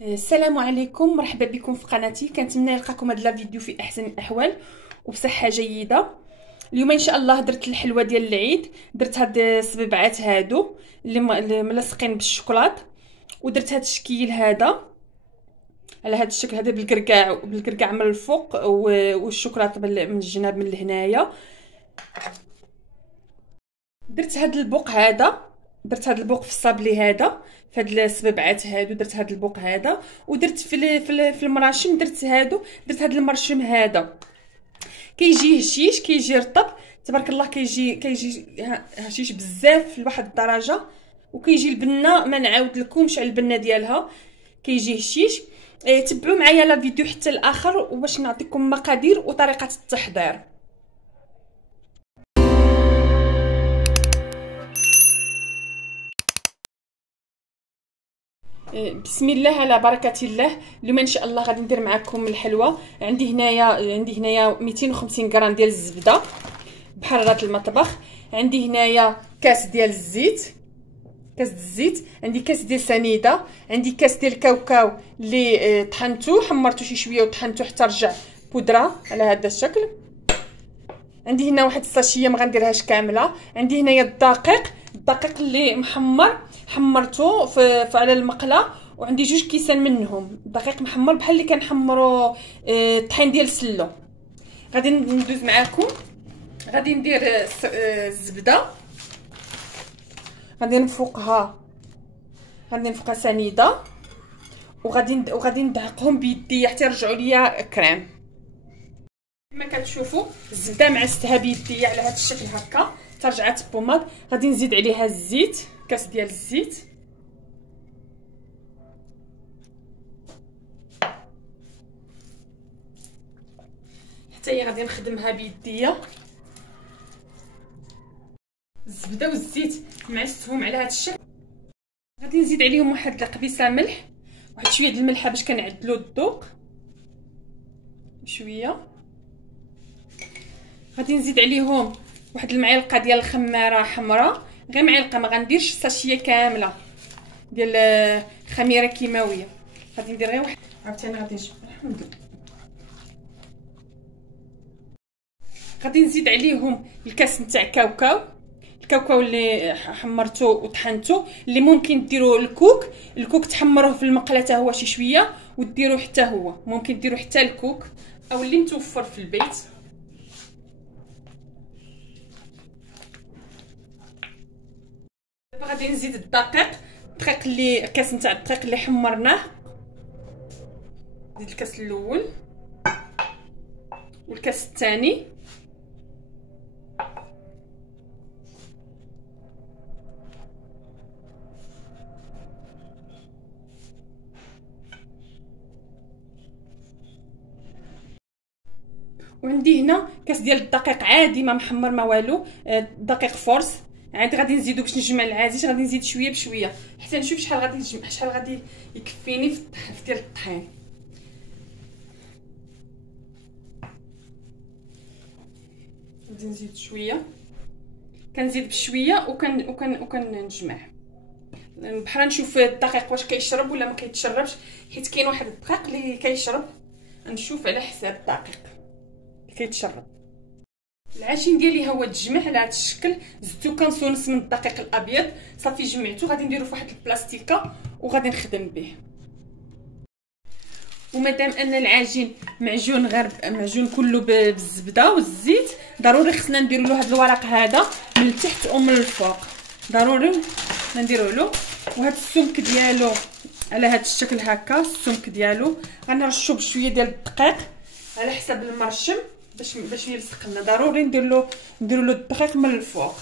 السلام عليكم، مرحبا بكم في قناتي. كنتمنى يلقاكم هذا الفيديو في احسن الاحوال وبصحه جيده. اليوم ان شاء الله درت الحلوه ديال العيد. درت هاد السبيبعات هادو اللي ملصقين بالشوكولات، ودرت هاد الشكل هذا على هاد الشكل هذا بالكركاع من الفوق والشوكولاته من الجناب من هنايا. درت هاد البوق هذا، درت هاد البوق في الصابلي هذا، في هاد السبيبعات هادو درت هاد البوق هذا، ودرت في المراشم درت هاد المرشم هذا. كيجي هشيش، كيجي رطب تبارك الله، كيجي هشيش بزاف لواحد الدرجه، وكيجي البنه ما نعاود لكمش على البنه ديالها، كيجي هشيش. تبعوا معايا لا فيديو حتى الاخر وباش نعطيكم مقادير وطريقه التحضير. بسم الله على بركه الله. اليوم ان شاء الله غادي ندير معكم الحلوه. عندي هنايا 250 غرام ديال الزبده بحراره المطبخ. عندي هنايا كاس ديال الزيت، عندي كاس ديال سنيده، عندي كاس ديال الكاوكاو اللي طحنته حمرته شي شويه وطحنته حتى رجع بودره على هذا الشكل. عندي هنا واحد الساشيه ما غنديرهاش كامله. عندي هنايا الدقيق اللي حمرته على المقله، وعندي 2 كيسان منهم دقيق محمر بحال اللي كنحمروا الطحين ديال السلو. غادي ندوز معاكم. غادي ندير الزبده، غادي نفوقها سنيده، وغادي ندعقهم بيديا حتى يرجعوا ليا كريم. كما كتشوفوا الزبده معستها بيديا على هذا الشكل هكا ترجعات بوماد. غادي نزيد عليها الزيت، كاس ديال الزيت، حتى هي غادي نخدمها بيديا. الزبده والزيت معستهم على هذا الشكل. غادي نزيد عليهم واحد القبيصه ملح، واحد شويه د الملحه باش كنعدلوا الذوق شويه. غادي نزيد عليهم واحد المعلقه ديال الخماره حمراء، غير معلقه، ما غنديرش ساشيه كامله ديال خميره كيماويه. غادي ندير غير واحد. عاوتاني غادي نجبر الحمد لله. غادي نزيد عليهم الكاس نتاع الكاوكاو اللي حمرته وطحنته، اللي ممكن ديروا الكوك تحمروه في المقله حتى هو شي شويه وديروا حتى هو، ممكن ديروا حتى الكوك او اللي متوفر في البيت. دابا غادي نزيد الدقيق اللي كاس نتاع الدقيق اللي حمرناه. نزيد الكاس الاول والكاس الثاني، وعندي هنا كاس ديال الدقيق عادي ما محمر ما والو، دقيق فورس عادي. غادي نزيدو باش نجمع العزيز، غادي نزيد شويه بشويه حتى نشوف شحال غادي نجمع، شحال غادي يكفيني في ديال الطحين. غادي نزيد شويه، كنزيد بشويه وكنجمع بحال نشوف الدقيق واش كيشرب ولا ما كيتشربش، حيت كاين واحد الدقيق اللي كيشرب، نشوف على حساب الدقيق اللي كيتشرب. العجين ديالي هو تجمع على هذا الشكل. زدتو كنصونس من الدقيق الابيض، صافي جمعته. غادي نديرو في واحد البلاستيكه وغادي نخدم به. ومادام ان العجين معجون كله بالزبده والزيت، ضروري خصنا نديرو له هذا الورق هذا من التحت ومن الفوق، ضروري نديرو له. وهذا السمك ديالو على هذا الشكل هكا، السمك ديالو غنرشو بشويه ديال الدقيق على حسب المرشم باش يلصق لنا. ضروري نديرو له الدقيق من الفوق.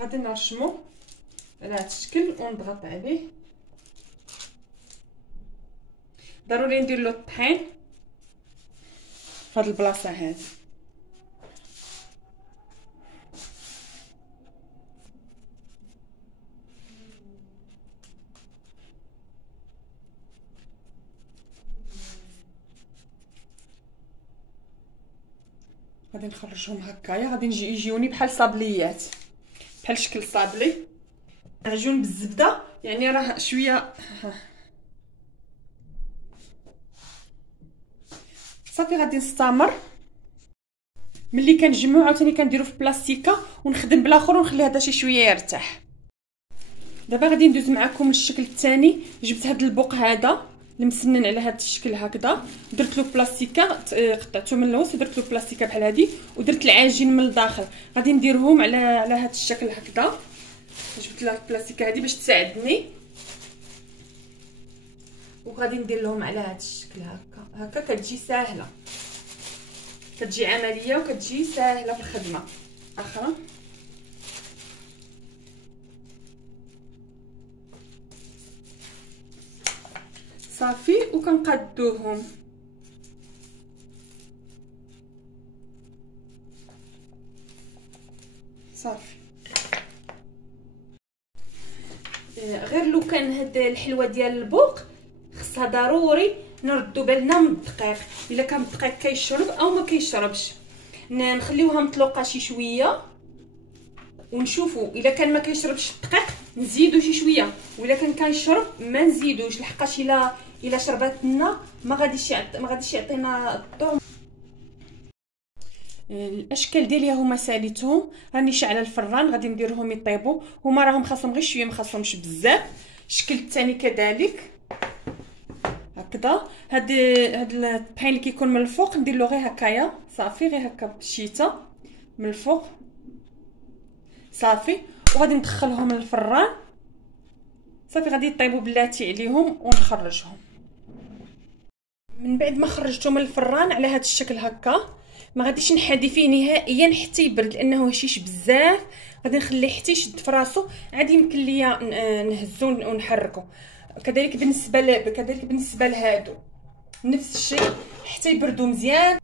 غادي نرشمو على هذا الشكل ونضغط عليه. ضروري ندير له الطحين في هذه البلاصه هذه. غادي نخرجهم هكايا، غادي يجيوني بحال صابليات، بحال شكل صابلي. معجون بالزبده، يعني راه شويه. صافي غادي نستمر. ملي كنجمعو عاوتاني كنديرو في بلاستيكه ونخدم بالاخر ونخلي هذا شي شويه يرتاح. دابا غادي ندوز معكم للشكل الثاني. جبت هذا البوق هذا المسنن على هذا الشكل هكذا، درت له بلاستيكه، قطعته من الوسط ودرت له بلاستيكه بحال هذه، ودرت العجين من الداخل. غادي نديرهم على هذا الشكل هكذا. جبت لها البلاستيكه هذه باش تساعدني، وغادي ندير لهم على هذا الشكل هكا. كتجي ساهله، كتجي عمليه وكتجي ساهله في الخدمه. اخرى صافي وكنقادوهم. صافي غير لو كان هاد الحلوه ديال البوق خصها ضروري نردو بالنا من الدقيق. الا كان الدقيق كيشرب او ما كيشربش نخليوها مطلوقه شي شويه ونشوفوا. الا كان ما كيشربش الدقيق نزيدو شي شويه، والا كان كيشرب ما نزيدوش، لحقاش الا شربت لنا ما غاديش يعطينا الطعم. الاشكال ديالي هما ساليتهم، راني شاعله الفران، غادي نديرهم يطيبوا. هما راهم خاصهم غير شويه، ما خاصهمش بزاف. الشكل الثاني كذلك هكذا. هاد الطحين اللي كيكون من الفوق ندير له غير هكايا، صافي غير هكا بشيته من الفوق صافي. وغادي ندخلهم للفران صافي. غادي يطيبوا بلاتي عليهم ونخرجهم. من بعد ما خرجتهم من الفران على هذا الشكل هكا، ما غاديش نحادي فيه نهائيا حتى يبرد، لانه هشيش بزاف. غادي نخليه حتى يشد في راسو، عادي يمكن ليا نهزو ونحركو. كذلك بالنسبه لهادو نفس الشيء حتى يبردوا مزيان.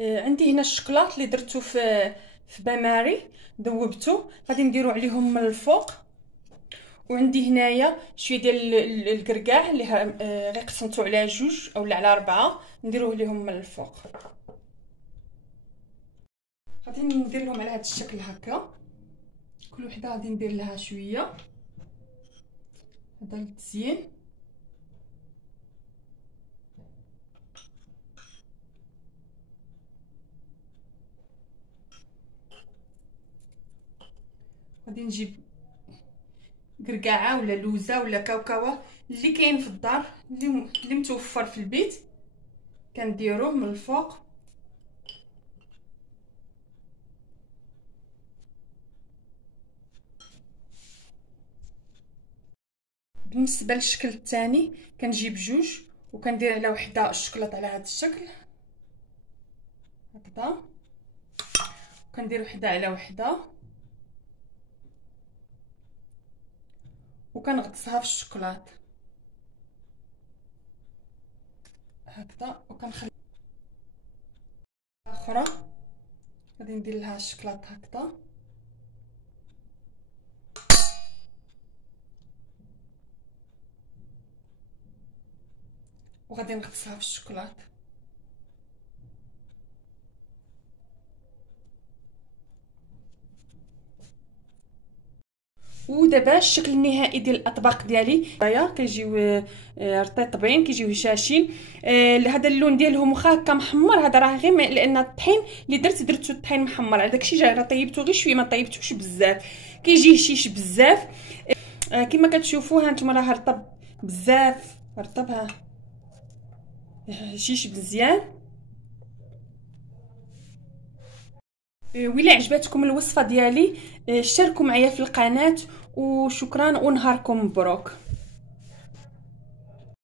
عندي هنا الشكلاط اللي درتو في باماري ذوبته، غادي نديرو عليهم من الفوق. وعندي هنايا شويه ديال الكركاع اللي غير قسمتو على 2 اولا على 4، نديروه ليهم من الفوق. غادي ندير لهم على هذا الشكل هكا، كل وحده غادي ندير لها شويه. هذا للتزيين. غادي نجيب قرقاعه ولا لوزه ولا كاوكاوه اللي كاين في الدار، اللي متوفر في البيت، كنديروه من الفوق. بالنسبه للشكل الثاني كنجيب 2 وكندير على وحده الشكلاط على هذا الشكل هكذا، وكندير وحده على وحده وكنغطسها في الشكلاط هكذا، وكنخلي اخرى غادي ندير لها الشكلاط هكذا، وغادي نغطسها في الشكلاط. ودابا الشكل النهائي ديال الاطباق ديالي كيجيو رطيطبين، كيجيو هشاشين. هذا اللون ديالهم واخا هكا محمر، هذا راه غير لان الطحين اللي درتو الطحين محمر، على داكشي جا راه طيبته غير شويه، ما طيبتوش بزاف، كيجي هشيش بزاف. كما كتشوفوا ها نتوما راه رطب بزاف، رطبها هشيش مزيان. وإلا عجبتكم الوصفه ديالي اشتركوا معايا في القناه، وشكرا ونهاركم مبروك.